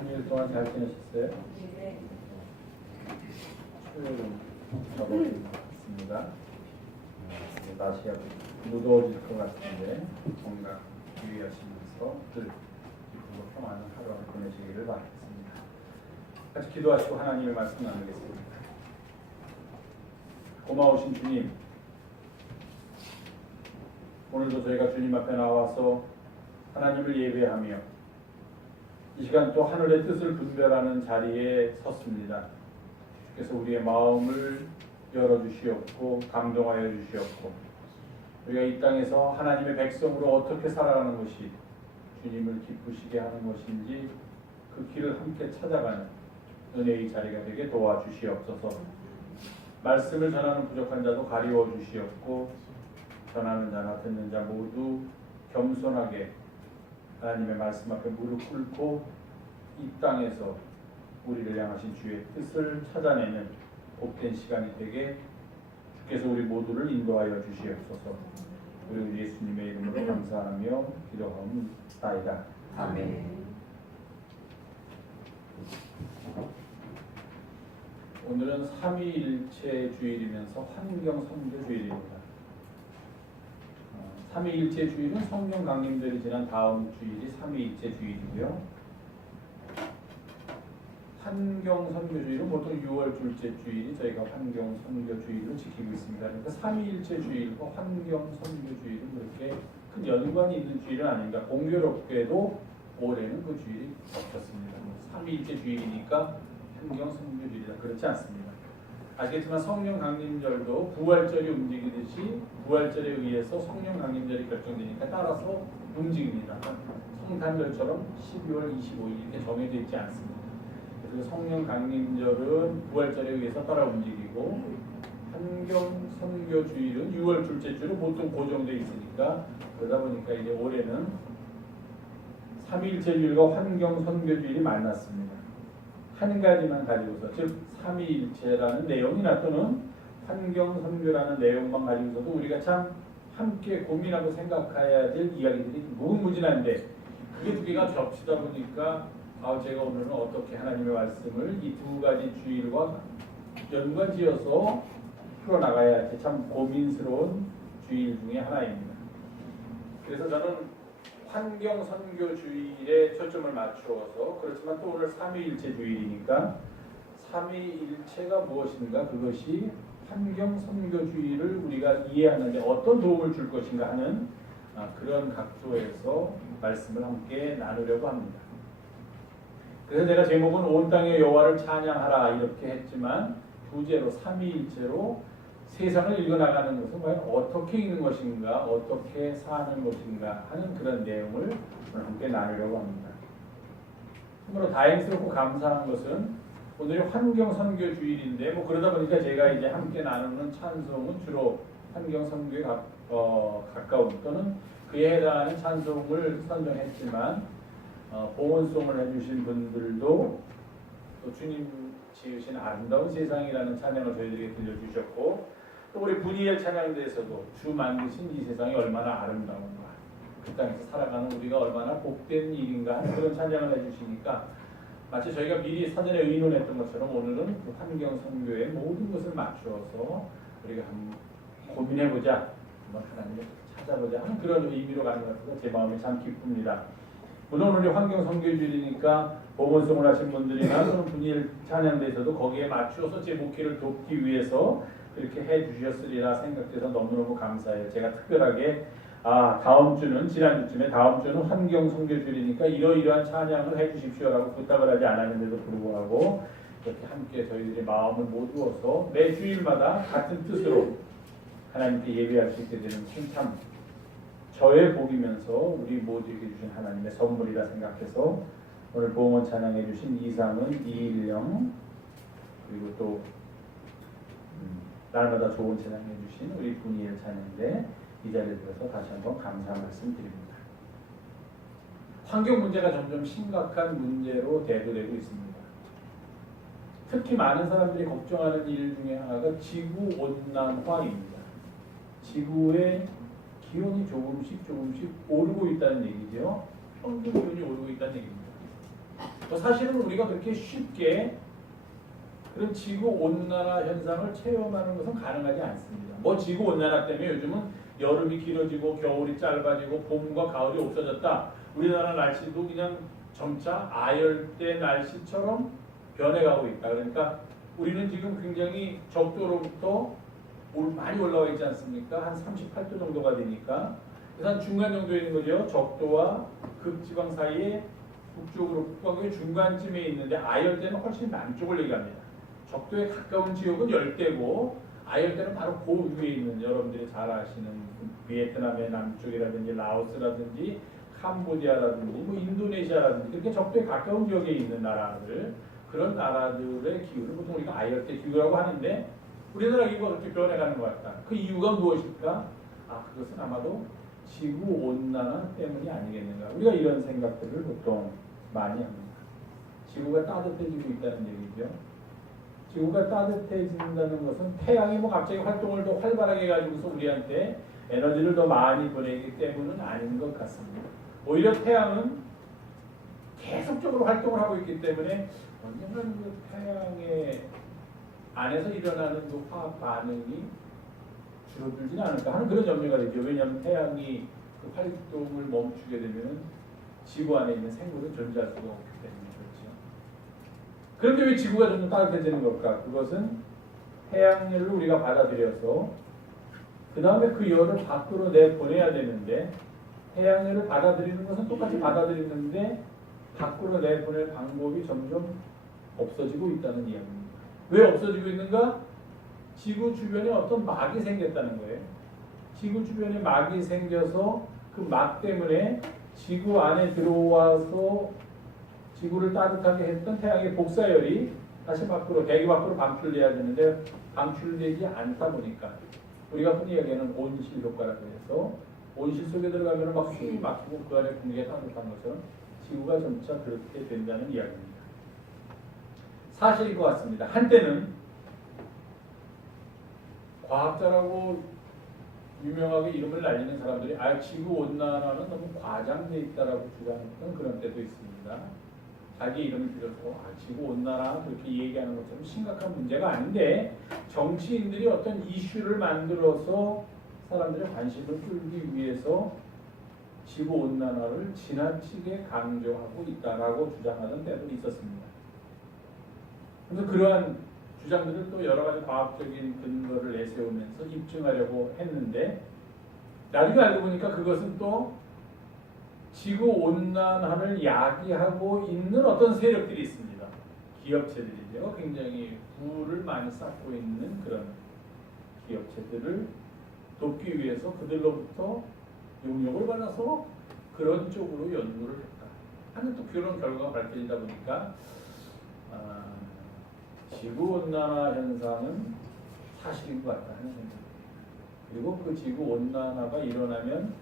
한 일 동안 잘 지내셨어요? 네. 초여름 접어든 것 같습니다. 이제 날씨가 무더워질 것 같은데 건강 유의하시면서 늘 기쁘고 평안한 하루를 보내시기를 바라겠습니다. 같이 기도하시고 하나님의 말씀 나누겠습니다. 고마우신 주님, 오늘도 저희가 주님 앞에 나와서 하나님을 예배하며 이 시간 또 하늘의 뜻을 분별하는 자리에 섰습니다. 주께서 우리의 마음을 열어주시옵고 감동하여 주시옵고 우리가 이 땅에서 하나님의 백성으로 어떻게 살아가는 것이 주님을 기쁘시게 하는 것인지 그 길을 함께 찾아가는 은혜의 자리가 되게 도와주시옵소서. 말씀을 전하는 부족한 자도 가리워 주시옵고 전하는 자나 듣는 자 모두 겸손하게 하나님의 말씀 앞에 무릎 꿇고 이 땅에서 우리를 향하신 주의 뜻을 찾아내는 복된 시간이 되게 주께서 우리 모두를 인도하여 주시옵소서. 우리 예수님의 이름으로 감사하며 기도하옵나이다. 아멘. 오늘은 삼위일체 주일이면서 환경 선교 주일입니다. 삼위일체 주일은 성령 강림절이 지난 다음 주일이 삼위일체 주일이고요. 환경 선교 주일은 보통 6월 둘째 주일이 저희가 환경 선교 주일로 지키고 있습니다. 그러니까 삼위일체 주일과 환경 선교 주일은 그렇게 큰 연관이 있는 주일은 아닙니다. 공교롭게도 올해는 그 주일이 겹쳤습니다. 삼위일체 주일이니까 환경 선교 주일이라 그렇지 않습니다. 아시겠지만 성령 강림절도 부활절이 움직이듯이 부활절에 의해서 성령 강림절이 결정되니까 따라서 움직입니다. 성탄절처럼 12월 25일 이렇게 정해져 있지 않습니다. 그래서 성령 강림절은 부활절에 의해서 따라 움직이고 환경 선교 주일은 6월 둘째 주로 보통 고정되어 있으니까 그러다 보니까 이제 올해는 삼위일체 주일과 환경 선교 주일이 만났습니다. 한 가지만 가지고서 즉 삼위일체라는 내용이나 또는 환경 선교라는 내용만 가지고서도 우리가 참 함께 고민하고 생각해야 될 이야기들이 무궁무진한데 그게 두 개가 겹치다 보니까 제가 오늘은 어떻게 하나님의 말씀을 이 두 가지 주일과 연관지어서 풀어나가야 할지 참 고민스러운 주일 중에 하나입니다. 그래서 저는 환경 선교 주일에 초점을 맞추어서 그렇지만 또 오늘 삼위일체 주일이니까 삼위일체가 무엇인가 그것이 환경 선교 주일을 우리가 이해하는 데 어떤 도움을 줄 것인가 하는 그런 각도에서 말씀을 함께 나누려고 합니다. 그래서 제가 제목은 온 땅의 여호와를 찬양하라 이렇게 했지만 부제로 삼위일체로 세상을 읽어나가는 것은 과연 어떻게 읽는 것인가 어떻게 사는 것인가 하는 그런 내용을 오늘 함께 나누려고 합니다. 참으로 다행스럽고 감사한 것은 오늘이 환경 선교 주일인데 그러다 보니까 제가 이제 함께 나누는 찬송은 주로 환경 선교에 가까운 또는 그에 해당하는 찬송을 선정했지만 봉헌송을 해주신 분들도 또 주님 지으신 아름다운 세상이라는 찬양을 저희들에게 들려주셨고 또 우리 분이엘 찬양대에서도 주 만드신 이 세상이 얼마나 아름다운가 그 땅에서 살아가는 우리가 얼마나 복된 일인가 하는 그런 찬양을 해주시니까 마치 저희가 미리 사전에 의논했던 것처럼 오늘은 그 환경 선교의 모든 것을 맞추어서 우리가 한번 고민해보자 한번 하나님을 찾아보자 하는 그런 의미로 가는 것 같아서 제 마음이 참 기쁩니다. 물론 우리 환경 선교주일이니까 봉헌송을 하신 분들이나 또는 분일 찬양대에서도 거기에 맞추어서 제 목회를 돕기 위해서 그렇게 해주셨으리라 생각돼서 너무너무 감사해요. 제가 특별하게 다음 주는 지난주쯤에 다음 주는 환경 선교주일이니까 이러이러한 찬양을 해주십시오라고 부탁을 하지 않았는데도 불구하고 이렇게 함께 저희들의 마음을 모두어서 매 주일마다 같은 뜻으로 하나님께 예배할 수 있게 되는 참 저의 복이면서 우리 모두에게 주신 하나님의 선물이라 생각해서 오늘 봉헌 찬양해 주신 이상은 이일영 그리고 또 날마다 좋은 찬양해 주신 우리 분이엘 찬양대 이 자리에 들어서 다시 한번 감사 말씀드립니다. 환경 문제가 점점 심각한 문제로 대두되고 있습니다. 특히 많은 사람들이 걱정하는 일 중에 하나가 지구 온난화입니다. 지구의 기온이 조금씩 오르고 있다는 얘기죠. 평균 기온이 오르고 있다는 얘기입니다. 사실은 우리가 그렇게 쉽게 그런 지구 온난화 현상을 체험하는 것은 가능하지 않습니다. 뭐 지구 온난화 때문에 요즘은 여름이 길어지고 겨울이 짧아지고 봄과 가을이 없어졌다. 우리나라 날씨도 그냥 점차 아열대 날씨처럼 변해가고 있다. 그러니까 우리는 지금 굉장히 적도로부터 많이 올라와 있지 않습니까? 한 38도 정도가 되니까 그래서 한 중간 정도에 있는 거죠. 적도와 극지방 사이에 북쪽으로 북쪽의 중간쯤에 있는데 아열대는 훨씬 남쪽을 얘기합니다. 적도에 가까운 지역은 열대고 아열대는 바로 그 위에 있는 여러분들이 잘 아시는 베트남의 남쪽이라든지 라오스라든지 캄보디아라든지 뭐 인도네시아라든지 그렇게 적도에 가까운 지역에 있는 나라들 그런 나라들의 기후를 보통 우리가 아열대 기후라고 하는데 우리나라 기후가 그렇게 변해가는 것 같다. 그 이유가 무엇일까? 그것은 아마도 지구 온난화 때문이 아니겠는가. 우리가 이런 생각들을 보통 많이 합니다. 지구가 따뜻해지고 있다는 얘기죠. 지구가 따뜻해진다는 것은 태양이 뭐 갑자기 활동을 더 활발하게 해가지고서 우리한테 에너지를 더 많이 보내기 때문은 아닌 것 같습니다. 오히려 태양은 계속적으로 활동을 하고 있기 때문에 언젠가는 그 태양의 안에서 일어나는 그 화학 반응이 줄어들지는 않을까 하는 그런 염려가 되죠. 왜냐하면 태양이 그 활동을 멈추게 되면 지구 안에 있는 생물은 존재할 수가 없기 때문에 그렇죠. 그런데 왜 지구가 점점 따뜻해지는 걸까? 그것은 태양열을 우리가 받아들여서 그 다음에 그 열을 밖으로 내보내야 되는데 태양열을 받아들이는 것은 똑같이 받아들이는데 밖으로 내보낼 방법이 점점 없어지고 있다는 이야기입니다. 왜 없어지고 있는가? 지구 주변에 어떤 막이 생겼다는 거예요. 지구 주변에 막이 생겨서 그 막 때문에 지구 안에 들어와서 지구를 따뜻하게 했던 태양의 복사열이 다시 밖으로 대기 밖으로 방출돼야 되는데 방출되지 않다 보니까 우리가 흔히 얘기하는 온실 효과라고 해서 온실 속에 들어가면 막 숨이 막히고 그 안에 공기가 따뜻한 것처럼 지구가 점차 그렇게 된다는 이야기입니다. 사실일 것 같습니다. 한때는 과학자라고 유명하게 이름을 날리는 사람들이 지구 온난화는 너무 과장돼 있다라고 주장했던 그런 때도 있습니다. 자기 이름을 빌어서 지구 온난화 그렇게 얘기하는 것처럼 심각한 문제가 아닌데 정치인들이 어떤 이슈를 만들어서 사람들의 관심을 끌기 위해서 지구 온난화를 지나치게 강조하고 있다라고 주장하던 때도 있었습니다. 그래서 그러한 주장들을 또 여러 가지 과학적인 근거를 내세우면서 입증하려고 했는데 나중에 알고 보니까 그것은 또 지구 온난화를 야기하고 있는 어떤 세력들이 있습니다. 기업체들이죠. 굉장히 부를 많이 쌓고 있는 그런 기업체들을 돕기 위해서 그들로부터 용역을 받아서 그런 쪽으로 연구를 했다 하는 또 그런 결과가 밝혀지다 보니까 지구온난화 현상은 사실인 것 같다 하는 생각입니다. 그리고 그 지구온난화가 일어나면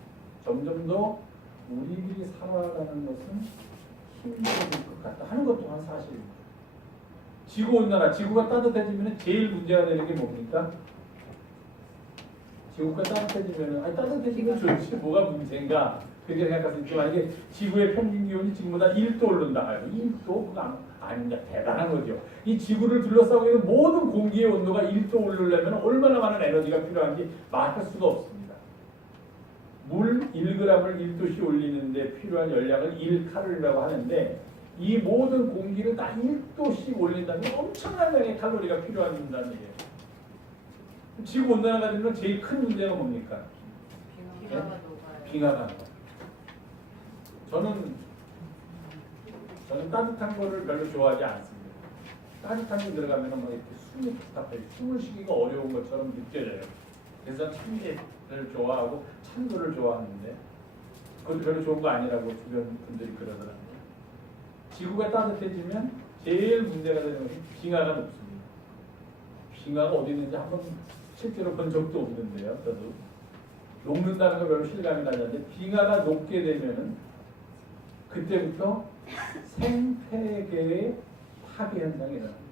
점점 더 우리들이 살아가는 것은 힘들어질 것 같다 하는 것 또한 사실입니다. 지구온난화, 지구가 따뜻해지면 제일 문제가 되는 게 뭡니까? 지구가 따뜻해지면 따뜻해지면 좋지 뭐가 문제인가 그렇게 생각할 수 있지만 이게 지구의 평균 기온이 지금보다 1도 오른다. 1도? 그거 아닙니다. 대단한 거죠. 이 지구를 둘러싸고 있는 모든 공기의 온도가 1도 오르려면 얼마나 많은 에너지가 필요한지 말할 수가 없습니다. 물 1g을 1도씩 올리는데 필요한 열량을 1칼로리라고 하는데 이 모든 공기를 다 1도씩 올린다면 엄청난 양의 칼로리가 필요한다는 얘기예요. 지구 온난화가 되면 제일 큰 문제가 뭡니까? 빙하가 녹아요. 저는 따뜻한 거를 별로 좋아하지 않습니다. 따뜻한 거 들어가면 막 이렇게 숨이 답답해요. 숨을 쉬기가 어려운 것처럼 느껴져요. 그래서 찬기를 좋아하고 찬 거를 좋아하는데 그것도 별로 좋은 거 아니라고 주변 분들이 그러더라고요. 지구가 따뜻해지면 제일 문제가 되는 것이 빙하가 녹습니다. 빙하가 어디 있는지 한번 실제로 본 적도 없는데요. 저도 녹는다는 거 별로 실감이 나지 않는데 빙하가 녹게 되면은 그때부터 생태계의 파괴 현상이 일어납니다.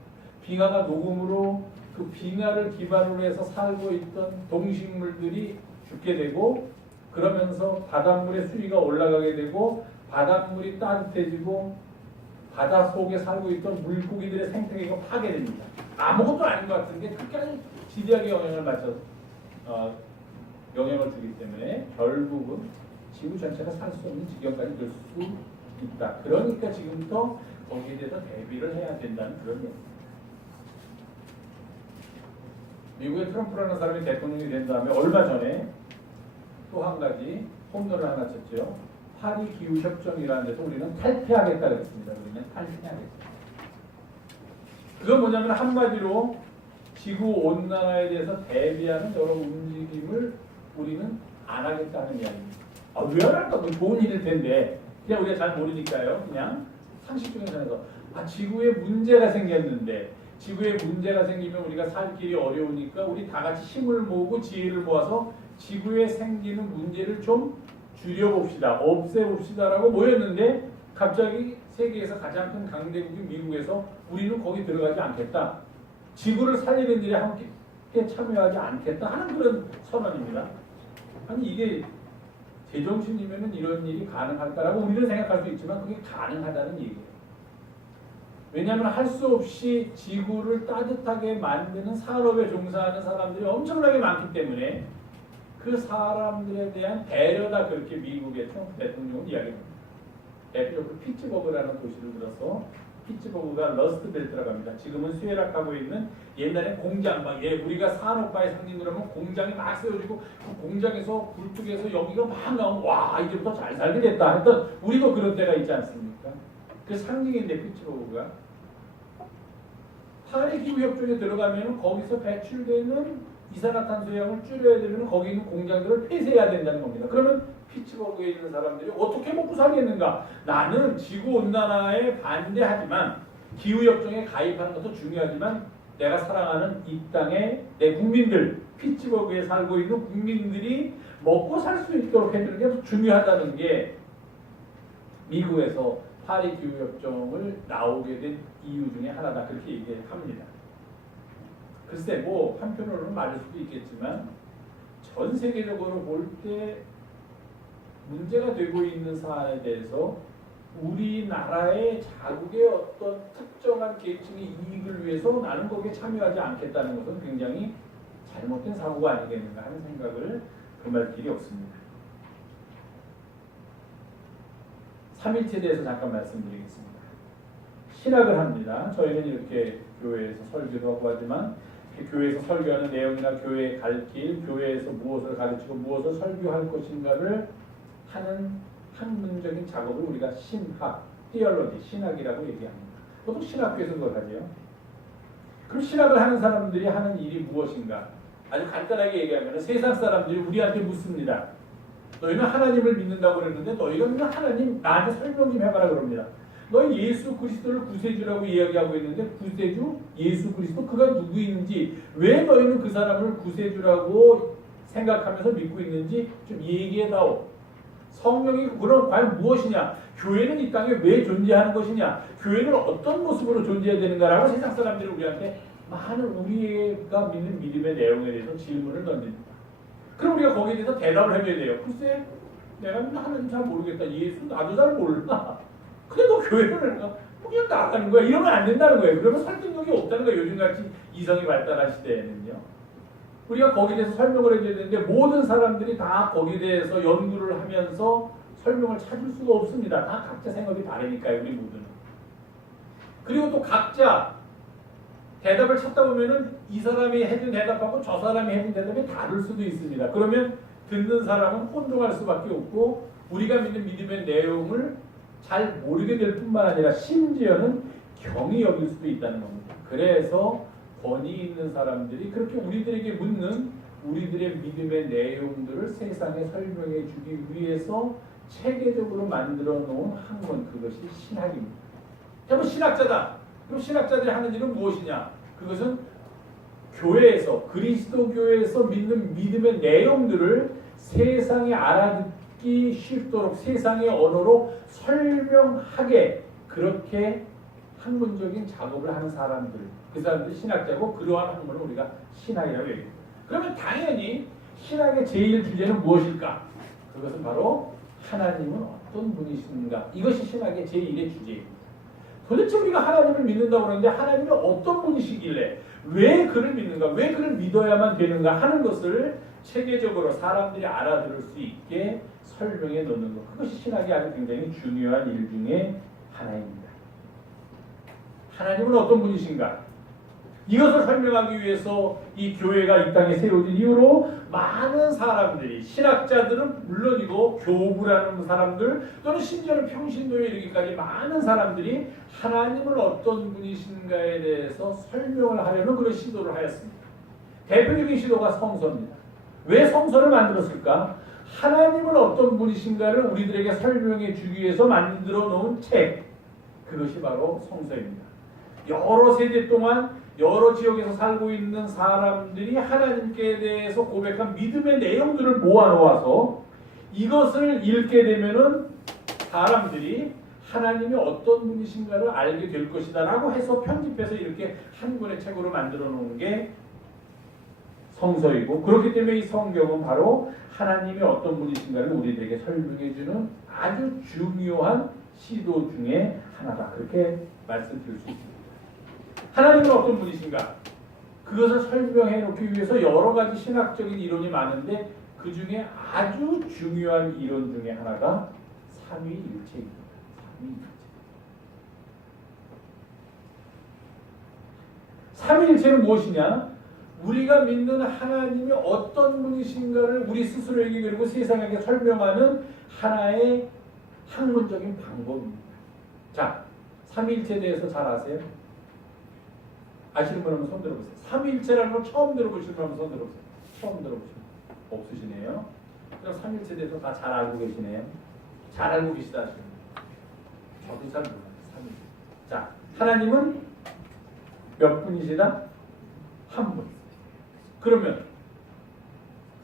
빙하가 녹음으로 그 빙하를 기반으로 해서 살고 있던 동식물들이 죽게 되고 그러면서 바닷물의 수위가 올라가게 되고 바닷물이 따뜻해지고 바다 속에 살고 있던 물고기들의 생태계가 파괴됩니다. 아무것도 아닌 것 같은데 끝까지 지대하게 영향을 주기 때문에 결국은 지구 전체가 살 수 없는 지경까지 될 수 있다. 그러니까 지금부터 거기에 대해서 대비를 해야 된다는 그런 얘기입니다. 미국의 트럼프라는 사람이 대통령이 된 다음에 얼마 전에 또 한 가지 홈런을 하나 쳤죠. 파리 기후 협정이라는 데서 우리는 탈퇴하겠다 그랬습니다. 우리는 탈퇴하겠다. 그건 뭐냐면 한마디로 지구 온난화에 대해서 대비하는 여러 움직임을 우리는 안 하겠다 하는 이야기입니다. 왜 안 할까? 좋은 일일 텐데 그냥 우리가 잘 모르니까요. 그냥 상식적인 선에서 지구에 문제가 생겼는데 지구에 문제가 생기면 우리가 살 길이 어려우니까 우리 다 같이 힘을 모으고 지혜를 모아서 지구에 생기는 문제를 좀 줄여봅시다. 없애봅시다라고 모였는데 갑자기 세계에서 가장 큰 강대국인 미국에서 우리는 거기 들어가지 않겠다. 지구를 살리는 일에 함께 참여하지 않겠다 하는 그런 선언입니다. 아니 이게 제정신이면 이런 일이 가능할까라고 우리는 생각할 수 있지만 그게 가능하다는 얘기예요. 왜냐하면 할 수 없이 지구를 따뜻하게 만드는 산업에 종사하는 사람들이 엄청나게 많기 때문에 그 사람들에 대한 배려다 그렇게 미국의 트럼프 대통령은 이야기합니다. 대표적으로 피츠버그라는 도시를 들어서 피츠버그가 러스트벨트라고 합니다. 지금은 쇠락하고 있는 옛날에 공장 우리가 산업화의 상징으로 하면 공장이 막 세워지고 그 공장에서 굴뚝에서 여기가 막 나오면 와 이제부터 잘 살게 됐다 했던 우리도 그런 때가 있지 않습니까? 그 상징인데 피츠버그가 파리 기후 협정에 들어가면 거기서 배출되는 이산화탄소 양을 줄여야 되면 거기 있는 공장들을 폐쇄해야 된다는 겁니다. 그러면 피츠버그에 있는 사람들이 어떻게 먹고 살겠는가? 나는 지구온난화에 반대하지만 기후협정에 가입하는 것도 중요하지만 내가 사랑하는 이 땅의 내 국민들, 피츠버그에 살고 있는 국민들이 먹고 살 수 있도록 해주는 게 중요하다는 게 미국에서 파리 기후협정을 나오게 된 이유 중에 하나다. 그렇게 얘기합니다. 글쎄 한편으로는 맞을 수도 있겠지만 전 세계적으로 볼 때 문제가 되고 있는 사안에 대해서 우리나라의 자국의 어떤 특정한 계층의 이익을 위해서 나는 거기에 참여하지 않겠다는 것은 굉장히 잘못된 사고가 아니겠는가 하는 생각을 금할 길이 없습니다. 3일체에 대해서 잠깐 말씀드리겠습니다. 신학을 합니다. 저희는 이렇게 교회에서 설교도 하고 하지만 교회에서 설교하는 내용이나 교회의 갈 길, 교회에서 무엇을 가르치고 무엇을 설교할 것인가를 하는 학문적인 작업을 우리가 신학, theology, 신학이라고 얘기합니다. 보통 신학교에서 그걸 하죠. 그럼 신학을 하는 사람들이 하는 일이 무엇인가? 아주 간단하게 얘기하면 세상 사람들이 우리한테 묻습니다. 너희는 하나님을 믿는다고 그랬는데 너희가 믿는 하나님 나한테 설명 좀 해봐라 그럽니다. 너희 예수 그리스도를 구세주라고 이야기하고 있는데 구세주 예수 그리스도 그가 누구인지 왜 너희는 그 사람을 구세주라고 생각하면서 믿고 있는지 좀 얘기해다오. 성령이 그럼 과연 무엇이냐? 교회는 이 땅에 왜 존재하는 것이냐? 교회는 어떤 모습으로 존재해야 되는가라고 세상 사람들이 우리한테 많은 우리가 믿는 믿음의 내용에 대해서 질문을 던집니다. 그럼 우리가 거기에 대해서 대답을 해줘야 돼요. 글쎄 내가 하나님 잘 모르겠다. 예수 나도 잘 몰라. 근데 너 교회를 그냥 나가는 거야. 이러면 안 된다는 거예요. 그러면 설득력이 없다는 거예요. 요즘같이 이성이 발달한 시대에는요. 우리가 거기에 대해서 설명을 해줘야 되는데 모든 사람들이 다 거기에 대해서 연구를 하면서 설명을 찾을 수가 없습니다. 다 각자 생각이 다르니까요. 우리 모두는. 그리고 또 각자 대답을 찾다 보면은 이 사람이 해준 대답하고 저 사람이 해준 대답이 다를 수도 있습니다. 그러면 듣는 사람은 혼동할 수밖에 없고 우리가 믿는 믿음의 내용을 잘 모르게 될 뿐만 아니라 심지어는 경이 여길 수도 있다는 겁니다. 그래서 권위 있는 사람들이 그렇게 우리들에게 묻는 우리들의 믿음의 내용들을 세상에 설명해 주기 위해서 체계적으로 만들어 놓은 학문, 그것이 신학입니다. 그럼 신학자다. 그럼 신학자들이 하는 일은 무엇이냐? 그것은 교회에서 그리스도 교회에서 믿는 믿음의 내용들을 세상에 알아듣기 쉽도록 세상의 언어로 설명하게 그렇게 학문적인 작업을 하는 사람들, 그 사람들이 신학자고 그러한 학문을 우리가 신학이라고 얘기합니다. 그러면 당연히 신학의 제일 주제는 무엇일까? 그것은 바로 하나님은 어떤 분이신가? 이것이 신학의 제1의 주제입니다. 도대체 우리가 하나님을 믿는다고 그러는데 하나님이 어떤 분이시길래 왜 그를 믿는가, 왜 그를 믿어야만 되는가 하는 것을 체계적으로 사람들이 알아들을 수 있게 설명해 놓는 것. 그것이 신학의 아주 굉장히 중요한 일 중에 하나입니다. 하나님은 어떤 분이신가? 이것을 설명하기 위해서 이 교회가 이 땅에 세워진 이후로 많은 사람들이, 신학자들은 물론이고 교부라는 사람들 또는 심지어는 평신도에 이르기까지 많은 사람들이 하나님은 어떤 분이신가에 대해서 설명을 하려는 그런 시도를 하였습니다. 대표적인 시도가 성서입니다. 왜 성서를 만들었을까? 하나님은 어떤 분이신가를 우리들에게 설명해 주기 위해서 만들어 놓은 책, 그것이 바로 성서입니다. 여러 세대 동안 여러 지역에서 살고 있는 사람들이 하나님께 대해서 고백한 믿음의 내용들을 모아놓아서 이것을 읽게 되면은 사람들이 하나님이 어떤 분이신가를 알게 될 것이다 라고 해서 편집해서 이렇게 한 권의 책으로 만들어 놓은 게 성서이고, 그렇기 때문에 이 성경은 바로 하나님이 어떤 분이신가를 우리들에게 설명해 주는 아주 중요한 시도 중에 하나다, 그렇게 말씀드릴 수 있습니다. 하나님은 어떤 분이신가? 그것을 설명해 놓기 위해서 여러 가지 신학적인 이론이 많은데 그 중에 아주 중요한 이론 중에 하나가 삼위일체입니다. 삼위일체는 무엇이냐? 우리가 믿는 하나님이 어떤 분이신가를 우리 스스로에게 그리고 세상에게 설명하는 하나의 학문적인 방법입니다. 자, 삼위일체에 대해서 잘 아세요? 아시는 분 한번 손 들어보세요. 삼위일체라는 걸 처음 들어보시는 분 한번 손 들어보세요. 처음 들어보시는 분 없으시네요. 그럼 삼위일체에 대해서 다 잘 알고 계시네요. 잘 알고 계시다 하시는 분. 저도 잘 몰라요. 삼위일체. 자, 하나님은 몇 분이시다? 한 분. 그러면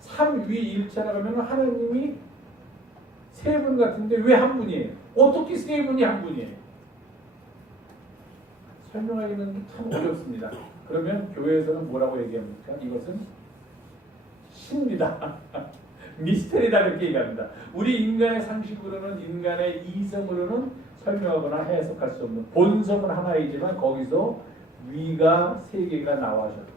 삼위일체라고 하면 하나님이 세 분 같은데 왜 한 분이에요? 어떻게 세 분이 한 분이에요? 설명하기는 참 어렵습니다. 그러면 교회에서는 뭐라고 얘기합니까? 이것은 신비다. 미스테리다 그렇게 얘기합니다. 우리 인간의 상식으로는, 인간의 이성으로는 설명하거나 해석할 수 없는, 본성은 하나이지만 거기서 위가 세 개가 나와셨다.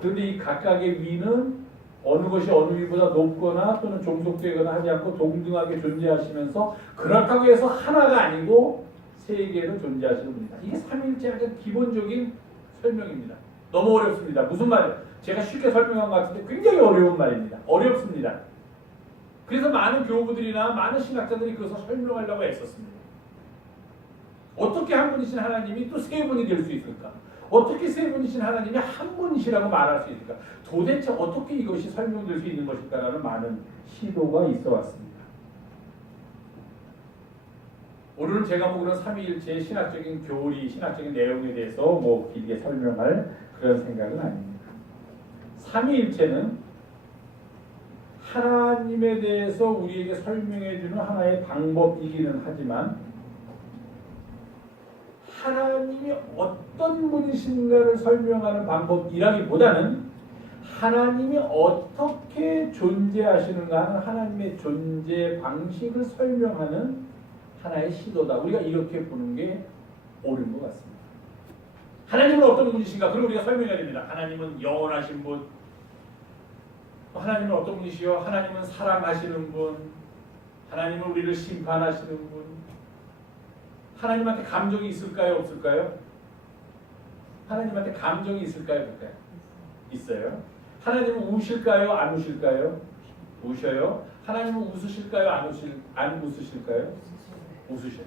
그런데 이 각각의 위는 어느 것이 어느 위보다 높거나 또는 종속되거나 하지 않고 동등하게 존재하시면서 그렇다고 해서 하나가 아니고 세 개로 존재하시는 분이다. 이게 삼위일체의 가장 기본적인 설명입니다. 너무 어렵습니다. 무슨 말이에요? 제가 쉽게 설명한 것 같은데 굉장히 어려운 말입니다. 어렵습니다. 그래서 많은 교부들이나 많은 신학자들이 그것을 설명하려고 애썼습니다. 어떻게 한 분이신 하나님이 또 세 분이 될 수 있을까? 어떻게 세 분이신 하나님이 한 분이시라고 말할 수 있을까? 도대체 어떻게 이것이 설명될 수 있는 것일까라는 많은 시도가 있어 왔습니다. 오늘은 제가 그런 삼위일체의 신학적인 교리, 신학적인 내용에 대해서 뭐 길게 설명할 그런 생각은 아닙니다. 삼위일체는 하나님에 대해서 우리에게 설명해주는 하나의 방법이기는 하지만 하나님이 어떤 분이신가를 설명하는 방법이라기보다는 하나님이 어떻게 존재하시는가 하는 하나님의 존재 방식을 설명하는 하나의 시도다. 우리가 이렇게 보는 게 옳은 것 같습니다. 하나님은 어떤 분이신가? 그리고 우리가 설명해야 됩니다. 하나님은 영원하신 분, 하나님은 어떤 분이시요? 하나님은 사랑하시는 분, 하나님은 우리를 심판하시는 분. 하나님한테 감정이 있을까요? 없을까요? 하나님한테 감정이 있을까요? 없을까요? 있어요. 하나님은 우실까요? 안 우실까요? 우셔요. 하나님은 웃으실까요? 안 웃으실까요? 웃으셔요.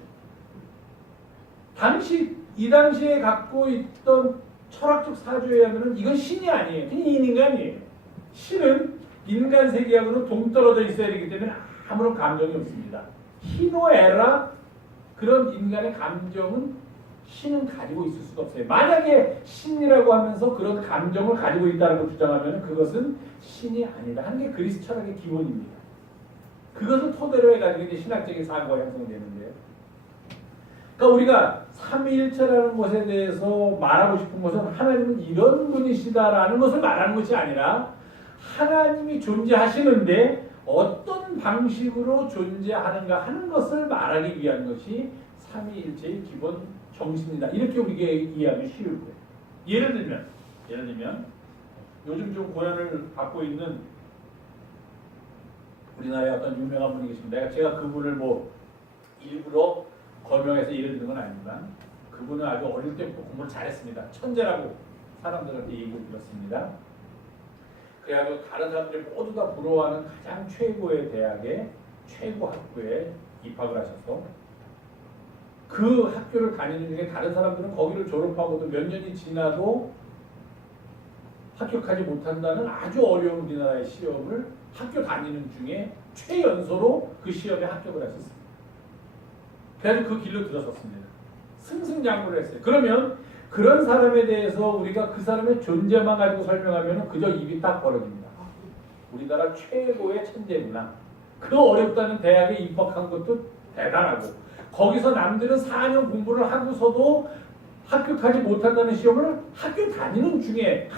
이 당시에 갖고 있던 철학적 사조에 의하면 이건 신이 아니에요. 그냥 인간이에요. 신은 인간 세계하고는 동떨어져 있어야 되기 때문에 아무런 감정이 없습니다. 희노애락 그런 인간의 감정은 신은 가지고 있을 수가 없어요. 만약에 신이라고 하면서 그런 감정을 가지고 있다는 걸 주장하면 그것은 신이 아니다 하는 게 그리스 철학의 기본입니다. 그것을 토대로 해가지고 이제 신학적인 사고가 형성되는데요. 그러니까 우리가 삼위일체라는 것에 대해서 말하고 싶은 것은 하나님은 이런 분이시다라는 것을 말하는 것이 아니라 하나님이 존재하시는데 어떤 방식으로 존재하는가 하는 것을 말하기 위한 것이 삼위일체의 기본 정신이다. 이렇게 우리가 이해하기 쉬울 거예요. 예를 들면 요즘 좀 고난을 받고 있는 우리나라에 어떤 유명한 분이 계십니다. 제가 그분을 뭐 일부러 거명해서 예를 드는 건 아니지만 그분은 아주 어릴 때부터 공부를 잘했습니다. 천재라고 사람들한테 얘기를 들었습니다. 그래가지고 다른 사람들이 모두 다 부러워하는 가장 최고의 대학에 최고 학교에 입학을 하셔서 그 학교를 다니는 중에 다른 사람들은 거기를 졸업하고도 몇 년이 지나도 합격하지 못한다는 아주 어려운 우리나라의 시험을 학교 다니는 중에 최연소로 그 시험에 합격을 하셨습니다. 그래서 그 길로 들어섰습니다. 승승장구를 했어요. 그러면 그런 사람에 대해서 우리가 그 사람의 존재만 가지고 설명하면 그저 입이 딱 벌어집니다. 우리나라 최고의 천재구나. 그 어렵다는 대학에 입학한 것도 대단하고 거기서 남들은 4년 공부를 하고서도 합격하지 못한다는 시험을 학교 다니는 중에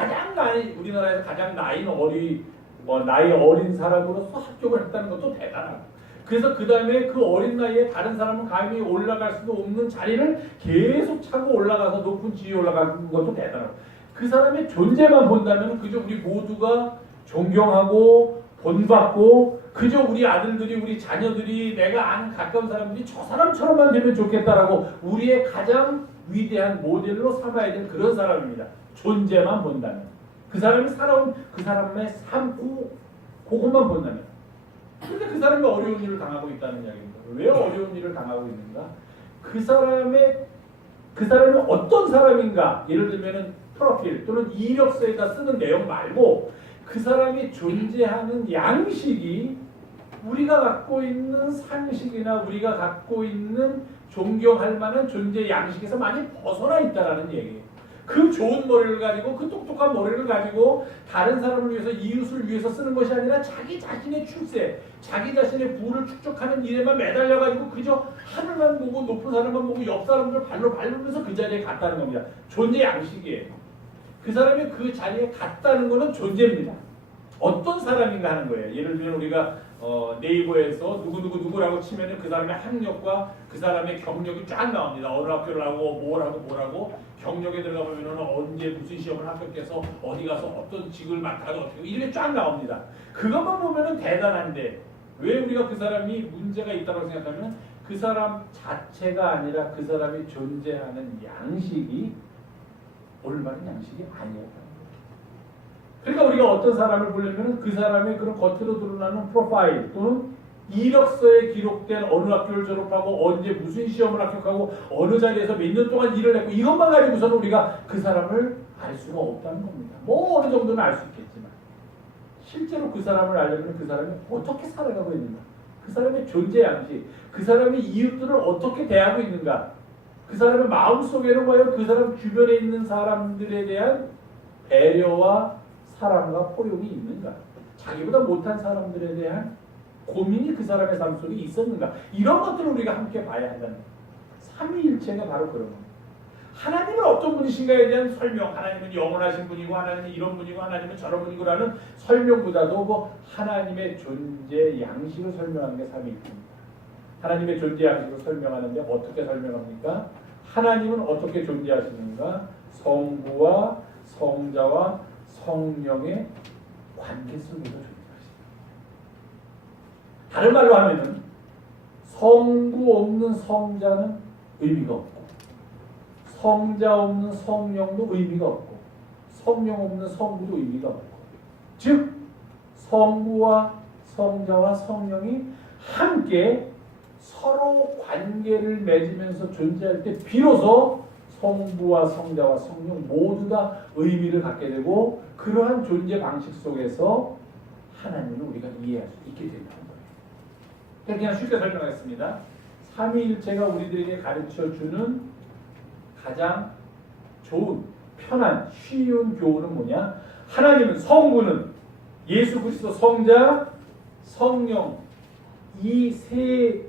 우리나라에서 가장 나이 어린 사람으로서 합격을 했다는 것도 대단하고 그래서 그 다음에 그 어린 나이에 다른 사람은 감히 올라갈 수도 없는 자리를 계속 차고 올라가서 높은 지위에 올라가는 것도 대단하고 그 사람의 존재만 본다면 그저 우리 모두가 존경하고 본받고 그저 우리 아들들이 우리 자녀들이 내가 아는 가까운 사람들이 저 사람처럼만 되면 좋겠다라고 우리의 가장 위대한 모델로 삼아야 되는 그런 사람입니다. 존재만 본다면 그 사람이 살아온 그 사람의 삶 그것만 본다면 근데 그 사람이 어려운 일을 당하고 있다는 이야기입니다. 왜 어려운 일을 당하고 있는가? 그 사람이 어떤 사람인가? 예를 들면은 프로필 또는 이력서에다 쓰는 내용 말고 그 사람이 존재하는 양식이 우리가 갖고 있는 상식이나 우리가 갖고 있는 존경할 만한 존재 양식에서 많이 벗어나 있다라는 얘기예요. 그 좋은 머리를 가지고 그 똑똑한 머리를 가지고 다른 사람을 위해서 이웃을 위해서 쓰는 것이 아니라 자기 자신의 출세, 자기 자신의 부를 축적하는 일에만 매달려가지고 그저 하늘만 보고 높은 사람만 보고 옆 사람들 발로 밟으면서 그 자리에 갔다는 겁니다. 존재 양식이에요. 그 사람이 그 자리에 갔다는 것은 존재입니다. 어떤 사람인가 하는 거예요. 예를 들면 우리가 네이버에서 누구라고 치면은 그 사람의 학력과 그 사람의 경력이 쫙 나옵니다. 어느 학교를 하고 뭘 하고 경력에 들어가 보면은 언제 무슨 시험을 합격해서 어디 가서 어떤 직을 맡아서 어떻게 이렇게 쫙 나옵니다. 그것만 보면은 대단한데 왜 우리가 그 사람이 문제가 있다고 생각하면 그 사람 자체가 아니라 그 사람이 존재하는 양식이 올바른 양식이 아니었다. 그러니까 우리가 어떤 사람을 보려면 그 사람의 그런 겉으로 드러나는 프로파일 또는 이력서에 기록된 어느 학교를 졸업하고 언제 무슨 시험을 합격하고 어느 자리에서 몇 년 동안 일을 했고 이것만 가지고서는 우리가 그 사람을 알 수가 없다는 겁니다. 뭐 어느 정도는 알 수 있겠지만 실제로 그 사람을 알려면 그 사람이 어떻게 살아가고 있는가, 그 사람의 존재 양식, 그 사람이 이웃들을 어떻게 대하고 있는가, 그 사람의 마음속에는 과연 그 사람 주변에 있는 사람들에 대한 배려와 사랑과 포용이 있는가, 자기보다 못한 사람들에 대한 고민이 그 사람의 삶 속에 있었는가, 이런 것들을 우리가 함께 봐야 한다는 삼위일체가 바로 그런 겁니다. 하나님은 어떤 분이신가에 대한 설명, 하나님은 영원하신 분이고 하나님은 이런 분이고 하나님은 저런 분이고라는 설명보다도 뭐 하나님의 존재 양식을 설명하는 게 삼위일체입니다. 하나님의 존재 양식을 설명하는데 어떻게 설명합니까? 하나님은 어떻게 존재하시는가? 성부와 성자와 성령의 관계 속에서 존재하십니다. 다른 말로 하면은 성부 없는 성자는 의미가 없고 성자 없는 성령도 의미가 없고 성령 없는 성부도 의미가 없고 즉 성부와 성자와 성령이 함께 서로 관계를 맺으면서 존재할 때 비로소 성부와 성자와 성령 모두 다 의미를 갖게 되고 그러한 존재 방식 속에서 하나님을 우리가 이해할 수 있게 된다는 거예요. 그냥 쉽게 설명하겠습니다. 삼위일체가 우리들에게 가르쳐주는 가장 좋은, 편한, 쉬운 교훈은 뭐냐? 하나님은 성부는 예수 그리스도 성자, 성령 이 세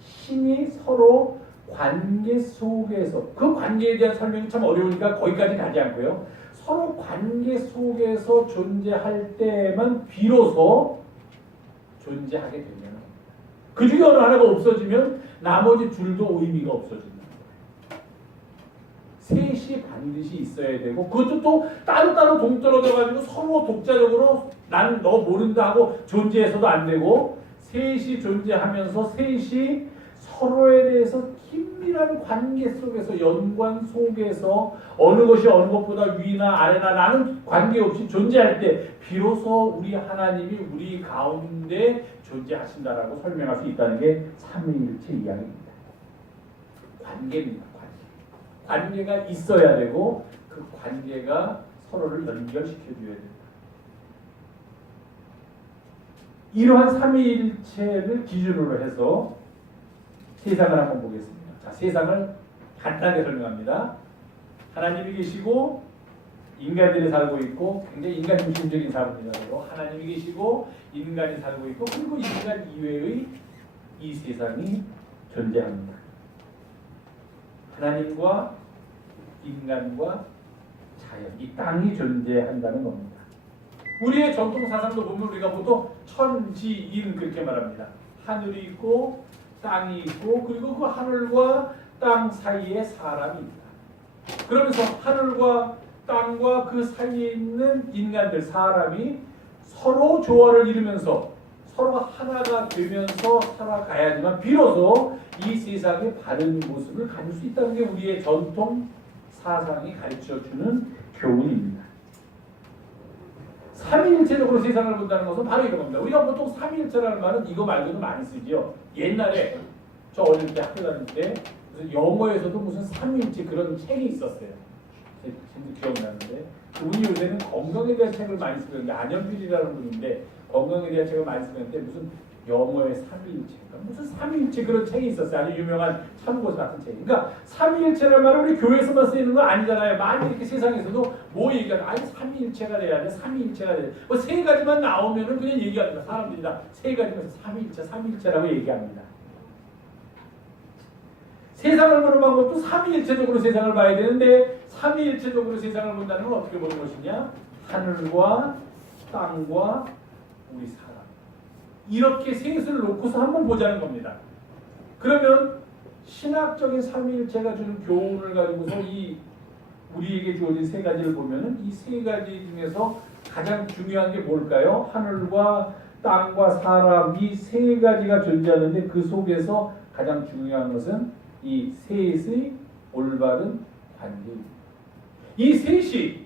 신이 서로 관계 속에서 그 관계에 대한 설명이 참 어려우니까 거기까지 가지 않고요. 서로 관계 속에서 존재할 때만 비로소 존재하게 되는 겁니다. 그 중에 어느 하나가 없어지면 나머지 둘도 의미가 없어진다는 거예요. 셋이 반드시 있어야 되고 그것도 또 따로따로 동떨어져 가지고 서로 독자적으로 난 너 모른다 하고 존재해서도 안 되고 셋이 존재하면서 셋이 서로에 대해서 긴밀한 관계 속에서 연관 속에서 어느 것이 어느 것보다 위나 아래나 라는 관계없이 존재할 때 비로소 우리 하나님이 우리 가운데 존재하신다라고 설명할 수 있다는 게 삼위일체 이야기입니다. 관계입니다. 관계가 있어야 되고 그 관계가 서로를 연결시켜줘야 됩니다. 이러한 삼위일체를 기준으로 해서 세상을 한번 보겠습니다. 자, 세상을 간단하게 설명합니다. 하나님이 계시고 인간들이 살고 있고 굉장히 인간 중심적인 삶입니다. 그리고 하나님이 계시고 인간이 살고 있고 그리고 인간 이외의 이 세상이 존재합니다. 하나님과 인간과 자연, 이 땅이 존재한다는 겁니다. 우리의 전통 사상도 보면 우리가 보통 천지인 그렇게 말합니다. 하늘이 있고 땅이 있고 그리고 그 하늘과 땅 사이에 사람이 있다. 그러면서 하늘과 땅과 그 사이에 있는 인간들, 사람이 서로 조화를 이루면서 서로가 하나가 되면서 살아가야지만 비로소 이 세상의 바른 모습을 가질 수 있다는 게 우리의 전통 사상이 가르쳐주는 교훈입니다. 삼위일체적으로 세상을 본다는 것은 바로 이런 겁니다. 우리가 보통 삼위일체라는 말은 이거 말고도 많이 쓰죠. 옛날에 저 어릴 때 학교 다닐 때 무슨 영어에서도 무슨 삼위일체 그런 책이 있었어요. 지금도 기억나는데 그분이 요새는 건강에 대한 책을 많이 쓰는 게 안현필이라는 분인데 건강에 대한 책을 많이 쓰는데 무슨 영어의 삼위일체인가 무슨 삼위일체 그런 책이 있었어요. 아주 유명한 참고서 같은 책. 그러니까 삼위일체라는 말은 우리 교회에서만 쓰이는 건 아니잖아요. 많이 이렇게 세상에서도 뭐 얘기하는 아니 삼위일체가 돼야 돼, 삼위일체가 돼야 돼. 뭐 세 가지만 나오면은 그냥 얘기합니다. 사람들이 다 세 가지만 삼위일체, 삼위일체라고 얘기합니다. 세상을 보는 방법도 삼위일체적으로 세상을 봐야 되는데 삼위일체적으로 세상을 본다는 건 어떻게 보는 것이냐? 하늘과 땅과 우리 사람 이렇게 셋을 놓고서 한번 보자는 겁니다. 그러면 신학적인 삼위일체가 주는 교훈을 가지고서 이 우리에게 주어진 세 가지를 보면은 이 세 가지 중에서 가장 중요한 게 뭘까요? 하늘과 땅과 사람 이 세 가지가 존재하는데 그 속에서 가장 중요한 것은 이 셋의 올바른 관계입니다. 이 셋이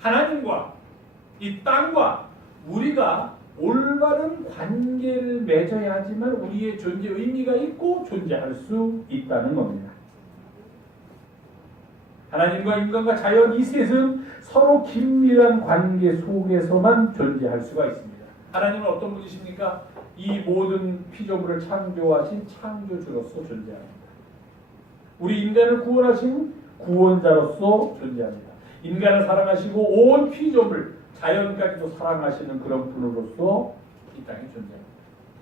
하나님과 이 땅과 우리가 올바른 관계를 맺어야지만 우리의 존재 의미가 있고 존재할 수 있다는 겁니다. 하나님과 인간과 자연 이 셋은 서로 긴밀한 관계 속에서만 존재할 수가 있습니다. 하나님은 어떤 분이십니까? 이 모든 피조물을 창조하신 창조주로서 존재합니다. 우리 인간을 구원하신 구원자로서 존재합니다. 인간을 사랑하시고 온 피조물, 자연까지도 사랑하시는 그런 분으로서 이 땅에 존재합니다.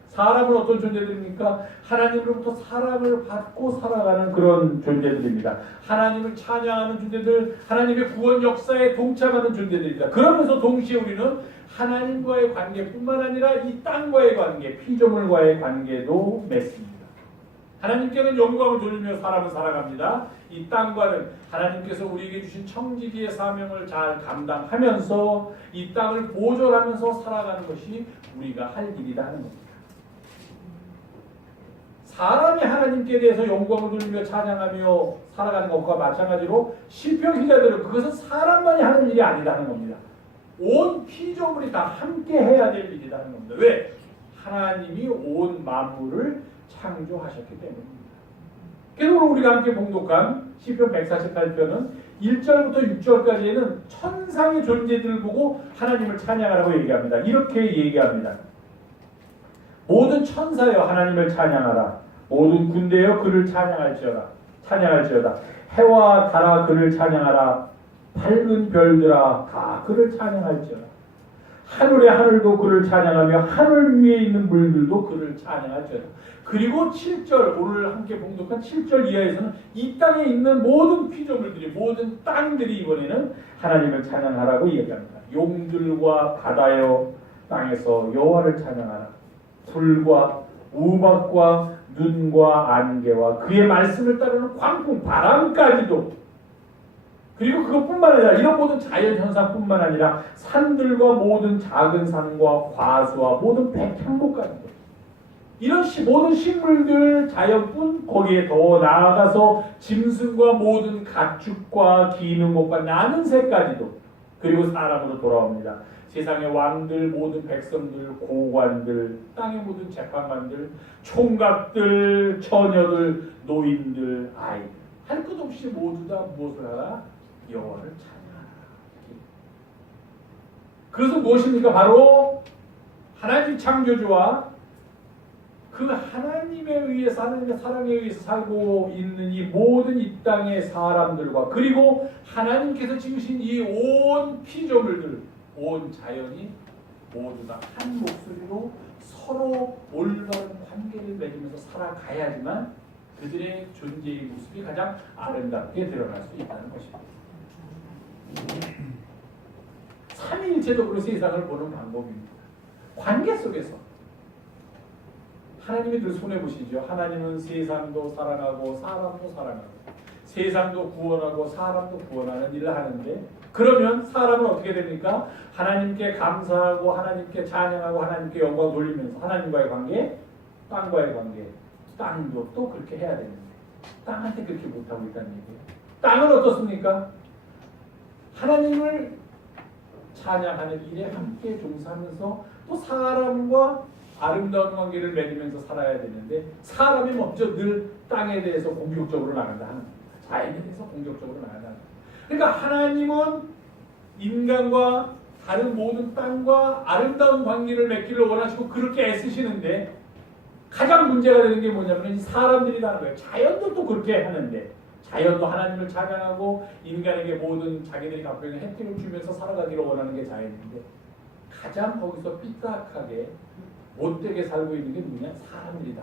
사람은 어떤 존재들입니까? 하나님으로부터 사랑을 받고 살아가는 그런 존재들입니다. 하나님을 찬양하는 존재들, 하나님의 구원 역사에 동참하는 존재들입니다. 그러면서 동시에 우리는 하나님과의 관계뿐만 아니라 이 땅과의 관계, 피조물과의 관계도 맺습니다. 하나님께는 영광을 돌리며 사람을 살아갑니다. 이 땅과는 하나님께서 우리에게 주신 청지기의 사명을 잘 감당하면서 이 땅을 보존하면서 살아가는 것이 우리가 할 일이다 하는 겁니다. 사람이 하나님께 대해서 영광을 돌리며 찬양하며 살아가는 것과 마찬가지로 시편 기자들은 그것은 사람만이 하는 일이 아니라는 겁니다. 온 피조물이 다 함께 해야 될 일이라는 겁니다. 왜? 하나님이 온 만물을 창조하셨기 때문입니다. 그래서 우리가 함께 봉독한 시편 148편은 1절부터 6절까지에는 천상의 존재들을 보고 하나님을 찬양하라고 얘기합니다. 이렇게 얘기합니다. 모든 천사여 하나님을 찬양하라. 모든 군대여 그를 찬양할지어다. 해와 달아 그를 찬양하라. 밝은 별들아 다 그를 찬양할지어다. 하늘의 하늘도 그를 찬양하며 하늘 위에 있는 물들도 그를 찬양할지어다. 그리고 7절 오늘 함께 봉독한 7절 이하에서는 이 땅에 있는 모든 피조물들이 모든 땅들이 이번에는 하나님을 찬양하라고 얘기합니다. 용들과 바다여 땅에서 여호와를 찬양하라. 불과 우박과 눈과 안개와 그의 말씀을 따르는 광풍 바람까지도 그리고 그것뿐만 아니라 이런 모든 자연현상뿐만 아니라 산들과 모든 작은 산과 과수와 모든 백향목까지도 이런 모든 식물들 자연뿐 거기에 더 나아가서 짐승과 모든 가축과 기는 것과 나는 새까지도 그리고 사람으로 돌아옵니다. 세상의 왕들, 모든 백성들, 고관들, 땅의 모든 재판관들, 총각들, 처녀들, 노인들, 아이들 할 것 없이 모두 다 무엇을 하라? 여호와를 찬양하라. 그것은 무엇입니까? 바로 하나님 창조주와 그 하나님에 의해서 하나님의 사랑에 의해서 살고 있는 이 모든 이 땅의 사람들과 그리고 하나님께서 지으신 이 온 피조물들 온 자연이 모두 다 한 목소리로 서로 올바른 관계를 맺으면서 살아가야지만 그들의 존재의 모습이 가장 아름답게 드러날 수 있다는 것입니다. 삼위일체적으로 세상을 보는 방법입니다. 관계 속에서 하나님이 늘 손해보시죠. 하나님은 세상도 사랑하고 사람도 사랑하고 세상도 구원하고 사람도 구원하는 일을 하는데 그러면 사람은 어떻게 됩니까? 하나님께 감사하고 하나님께 찬양하고 하나님께 영광 돌리면서 하나님과의 관계, 땅과의 관계, 땅도 또 그렇게 해야 되는데 땅한테 그렇게 못하고 있다는 얘기예요. 땅은 어떻습니까? 하나님을 찬양하는 일에 함께 종사하면서 또 사람과 아름다운 관계를 맺으면서 살아야 되는데 사람이 먼저 늘 땅에 대해서 공격적으로 나간다 하는 겁니다. 자연에 대해서 공격적으로 나간다. 그러니까 하나님은 인간과 다른 모든 땅과 아름다운 관계를 맺기를 원하시고 그렇게 애쓰시는데 가장 문제가 되는 게 뭐냐면 사람들이라는 거예요. 자연도 또 그렇게 하는데 자연도 하나님을 찬양하고 인간에게 모든 자기들이 갖고 있는 혜택을 주면서 살아가기를 원하는 게 자연인데 가장 거기서 삐딱하게 못되게 살고 있는 게 누구냐? 사람들이다.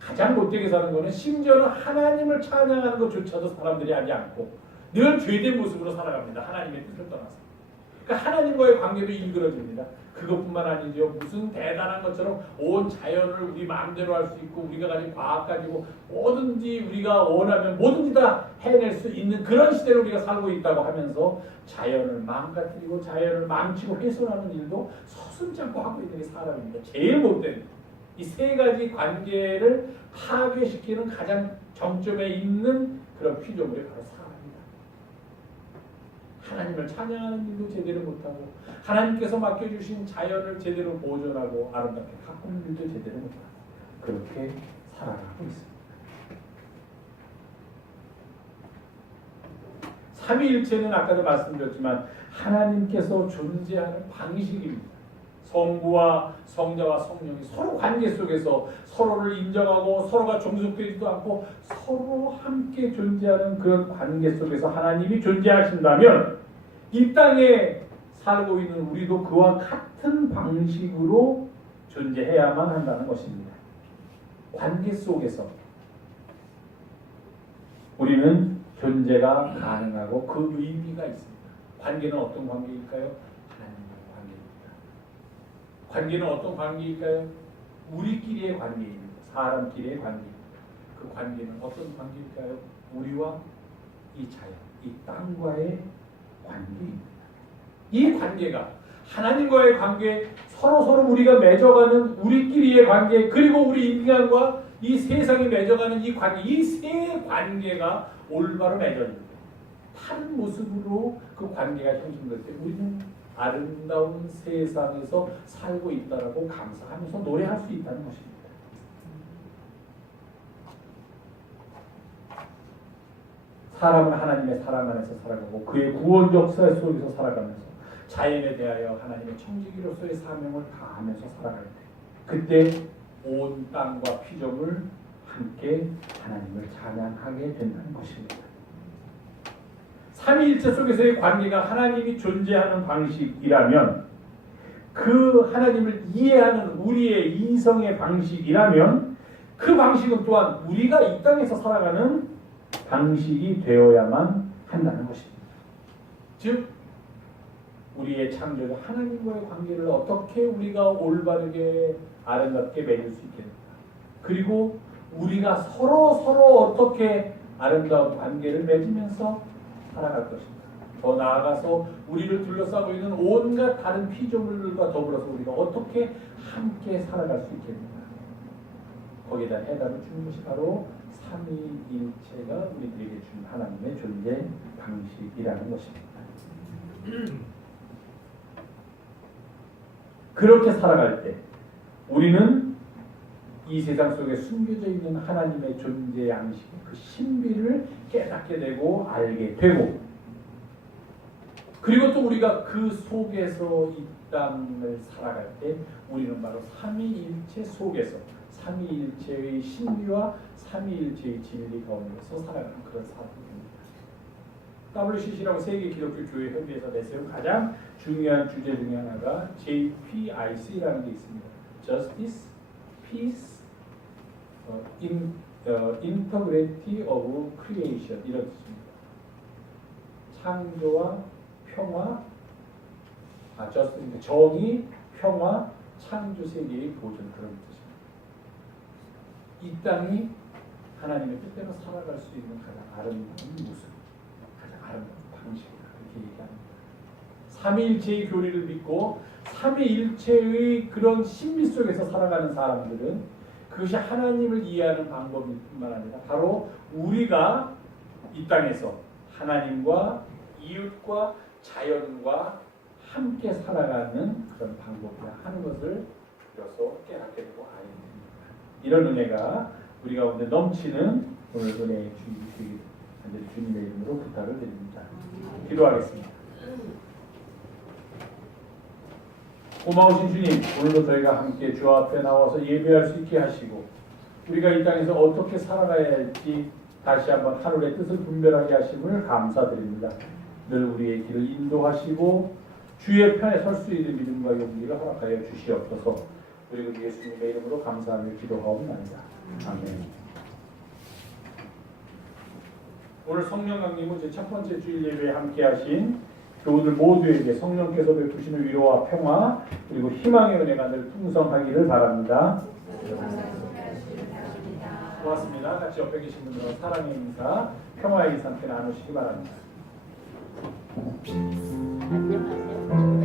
가장 못되게 사는 거는 심지어는 하나님을 찬양하는 것조차도 사람들이 하지 않고 늘 죄된 모습으로 살아갑니다. 하나님의 뜻을 떠나서. 그러니까 하나님과의 관계도 일그러집니다. 그것뿐만 아니죠. 무슨 대단한 것처럼 온 자연을 우리 마음대로 할 수 있고 우리가 가진 과학 가지고 뭐든지 우리가 원하면 뭐든지 다 해낼 수 있는 그런 시대를 우리가 살고 있다고 하면서 자연을 망가뜨리고 자연을 망치고 훼손하는 일도 서슴지 않고 하고 있는 게 사람입니다. 제일 못된 이 세 가지 관계를 파괴시키는 가장 정점에 있는 그런 피조물이 바로 사람입니다. 하나님을 찬양하는 일도 제대로 못하고 하나님께서 맡겨주신 자연을 제대로 보존하고 아름답게 가꾸는 일도 제대로 못하고 그렇게 살아가고 있습니다. 삼위일체는 아까도 말씀드렸지만 하나님께서 존재하는 방식입니다. 성부와 성자와 성령이 서로 관계 속에서 서로를 인정하고 서로가 종속되지도 않고 서로 함께 존재하는 그런 관계 속에서 하나님이 존재하신다면 이 땅에 살고 있는 우리도 그와 같은 방식으로 존재해야만 한다는 것입니다. 관계 속에서 우리는 존재가 가능하고 그 의미가 있습니다. 관계는 어떤 관계일까요? 관계는 어떤 관계일까요? 우리끼리의 관계입니다. 사람끼리의 관계입니다. 그 관계는 어떤 관계일까요? 우리와 이 자연, 이 땅과의 관계입니다. 이 관계가 하나님과의 관계, 서로 우리가 맺어가는 우리끼리의 관계, 그리고 우리 인간과 이 세상이 맺어가는 이 관계, 이 세 관계가 올바로 맺어집니다. 다른 모습으로 그 관계가 형성될 때 우리는 아름다운 세상에서 살고 있다라고 감사하면서 노래할 수 있다는 것입니다. 사람은 하나님의 사랑 안에서 살아가고 그의 구원 역사 속에서 살아가면서 자연에 대하여 하나님의 청지기로서의 사명을 다하면서 살아갈 때 그때 온 땅과 피조물 함께 하나님을 찬양하게 된다는 것입니다. 삼위일체 속에서의 관계가 하나님이 존재하는 방식이라면 그 하나님을 이해하는 우리의 이성의 방식이라면 그 방식은 또한 우리가 이 땅에서 살아가는 방식이 되어야만 한다는 것입니다. 즉 우리의 창조주 하나님과의 관계를 어떻게 우리가 올바르게 아름답게 맺을 수 있겠는가, 그리고 우리가 서로 어떻게 아름다운 관계를 맺으면서 살아갈 것입니다. 더 나아가서 우리를 둘러싸고 있는 온갖 다른 피조물들과 더불어서 우리가 어떻게 함께 살아갈 수 있겠는가. 거기에 대한 해답을 주는 것이 바로 삼위일체가 우리들에게 준 하나님의 존재 방식이라는 것입니다. 그렇게 살아갈 때 우리는 이 세상 속에 숨겨져 있는 하나님의 존재 양식, 그 신비를 깨닫게 되고 알게 되고, 그리고 또 우리가 그 속에서 이 땅을 살아갈 때 우리는 바로 삼위일체 속에서 삼위일체의 신비와 삼위일체의 진리 가운데서 살아가는 그런 사람입니다. WCC라고 세계 기독교 교회 협의회에서 내세운 가장 중요한 주제 중에 하나가 JPIC라는 게 있습니다. Justice, Peace, Integrity of Creation 이런 뜻입니다. 창조와 평화, 정의, 평화, 창조 세계의 보존 그런 뜻입니다. 이 땅이 하나님의 뜻대로 살아갈 수 있는 가장 아름다운 모습, 가장 아름다운 방식이다 이렇게 얘기합니다. 삼위일체의 교리를 믿고 삼위일체의 그런 신비 속에서 살아가는 사람들은 그것이 하나님을 이해하는 방법일 뿐만 아니라 바로 우리가 이 땅에서 하나님과 이웃과 자연과 함께 살아가는 그런 방법이라 하는 것을 비로소 깨닫게 되고 알게 됩니다. 이런 은혜가 우리 가운데 넘치는 오늘 은혜의 주님이 되기를 간절히 주님의 이름으로 부탁을 드립니다. 기도하겠습니다. 고마우신 주님, 오늘도 저희가 함께 주 앞에 나와서 예배할 수 있게 하시고 우리가 이 땅에서 어떻게 살아가야 할지 다시 한번 하늘의 뜻을 분별하게 하심을 감사드립니다. 늘 우리의 길을 인도하시고 주의 편에 설 수 있는 믿음과 용기를 허락하여 주시옵소서. 그리고 예수님의 이름으로 감사하며 기도하옵나이다. 아멘. 오늘 성령 강림은 제 첫 번째 주일 예배에 함께하신 교우들 모두에게 성령께서 베푸시는 위로와 평화 그리고 희망의 은혜가 늘 풍성하기를 바랍니다. 고맙습니다. 같이 옆에 계신 분들과 사랑의 인사, 평화의 인사 함께 나누시기 바랍니다. 안녕하세요.